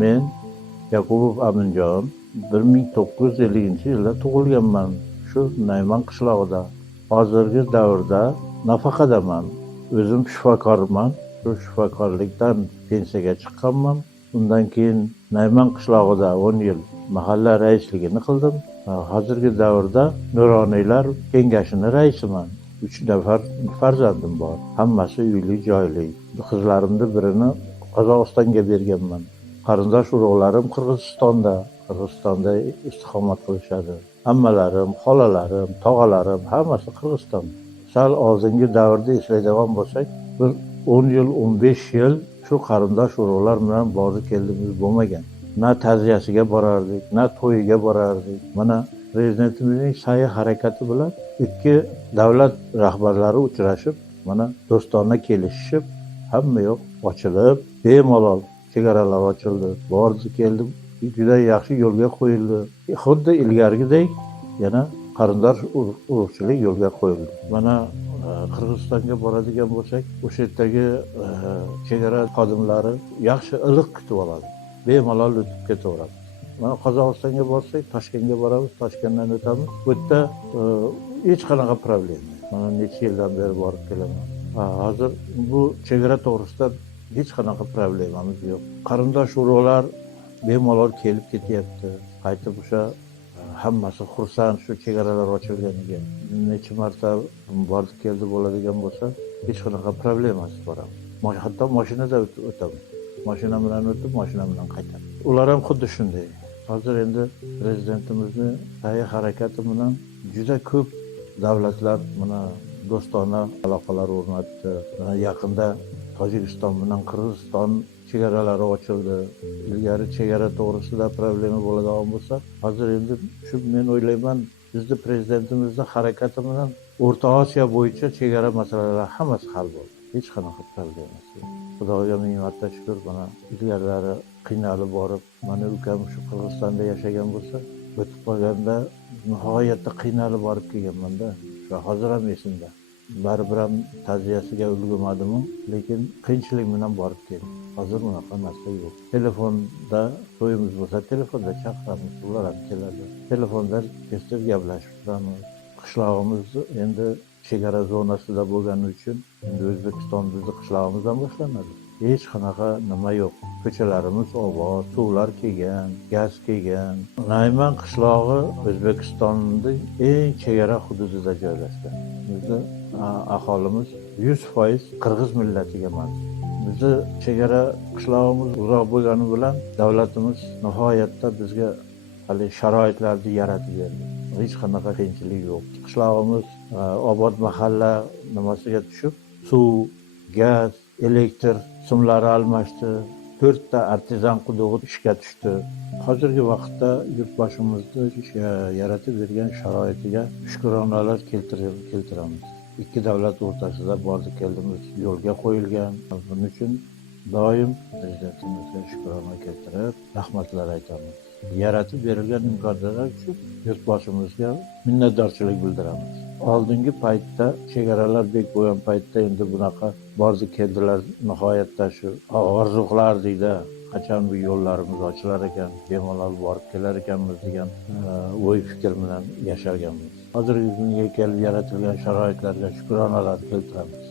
Men Yaqubov Aminjon 1950-yilda tug'ilganman. Shu Nayman qishlog'ida. Hozirgi davrda nafaqadaman. O'zim shifokorman. Shu shifokorlikdan pensiyaga chiqqanman. Undan keyin Nayman qishlog'ida 10 yil mahalla raisligini qildim. Hozirgi davrda Nuroniylar kengashining raisiman. 3 nafar farzandim bor. Hammasi uyli, joyli. Qizlarimni birini Qozog'istonga berganman. Qarindosh urug'larim Qirg'izistonda istiqomat qilishadi. Ammalarim, xolalarim, tog'alarim hammasi Qirg'iziston. Sal oldingi davrda eslaydigan bo'lsak, bir 10 yil, 15 yil shu qarindosh urug'lar bilan borib keldimiz bo'lmagan. Na ta'ziyasiga borardik, na to'yiga borardik. Mana prezidentimizning sa'y harakati bilan ikki davlat rahbarlari uchrashib, mana do'stona kelishib, hamma yoq ochilib, bemalol chegaralar ochildi. Bordi keldi, juda yaxshi yo'lga qo'yildi. Xuddi ilgarigidek yana qarindosh urug'chilik yo'lga qo'yildi. Mana Qirg'izistonga boradigan bo'lsak, o'sha yerdagi chegara xodimlari yaxshi iliq kutib oladi. Bemalol o'tib ketaveradi. Mana Qozog'istonga borsak, Toshkentga boramiz, Toshkentdan o'tamiz. Bu yerda hech qanaqa problem yo'q. Mana necha yildan beri borib kelaman. Hozir bu chegara to'g'risida hech qanaqa problemamiz yo'q. Qarindosh urug'lar bemalol kelib ketyapti. Qaytib o'sha hammasi xursand shu chegaralar ochilganiga. Necha marta borib keldi bo'ladigan bo'lsa, hech qanaqa problemasiz boramiz. Hatto mashinada o'tamiz. Mashina bilan o'tib, mashina bilan qaytamiz. Ular ham xuddi shunday. Hozir endi prezidentimizning sa'y harakati bilan juda ko'p davlatlar mana do'stona aloqalar o'rnatdi. Yaqinda Tojikiston bilan Qirg'iziston chegaralari ochildi. Ilgari chegara to'g'risida problema bo'ladigan bo'lsa, hozir endi shu men o'ylayman, bizning prezidentimizning harakati bilan O'rta Osiyo bo'yicha chegara masalalari hammasi hal bo'ldi. Hech qanaqa problema yo'q. Xudoga ming marta shukr, mana ilgarilari qiynalib borib, mana ukam shu Qirg'izistonda yashagan bo'lsa, o'tib qolganda nihoyatda qiynalib borib kelganman-da. Shu hozir ham esimda. Baribir ham ta'ziyasiga ulgurmadimu, lekin qiyinchilik bilan borib keldim. Hozir bunaqa narsa yo'q. Telefonda to'yimiz bo'lsa, telefonda chaqiramiz, ular ham keladi. Telefonda tez-tez gaplashib turamiz. Qishlog'imiz endi chegara zonasida bo'lgani uchun endi O'zbekiston bizning qishlog'imizdan boshlanadi. Hech qanaqa nima yo'q. Ko'chalarimiz obod, suvlar kelgan, gaz kelgan. Nayman qishlog'i O'zbekistonning eng chegara hududida joylashgan. Bizning aholimiz 100% qirg'iz millatiga mansub. Bizni chegara qishlog'imiz uzoq bo'lgani bilan davlatimiz nihoyatda bizga hali sharoitlarni yaratib berdi. Hech qanaqa qiyinchilik yo'q. Qishlog'imiz obod mahalla nimasiga tushib, suv, gaz, elektr simlari almashdi. 4 ta artezan qudug'i ishga tushdi. Hozirgi vaqtda yurtboshimizni yaratib bergan sharoitiga shukronalar keltiramiz. Ikki davlat o'rtasida bordik keldimiz yo'lga qo'yilgan. Buning uchun doim prezidentimizga shukrona keltirib, rahmatlar aytamiz. Yaratib berilgan imkoniyatlar uchun yurtboshimizga minnatdorchilik bildiramiz. Oldingi paytda chegaralar bek bo'lgan paytda endi bunaqa bordi keldilar, nihoyatda shu orzu qilardik-da, qachon bu yo'llarimiz ochilar ekan, bemalol borib kelar ekanmiz degan o'y fikr bilan yashaganmiz. Hozirgi kunga kelib yaratilgan sharoitlarga shukronalar keltiramiz.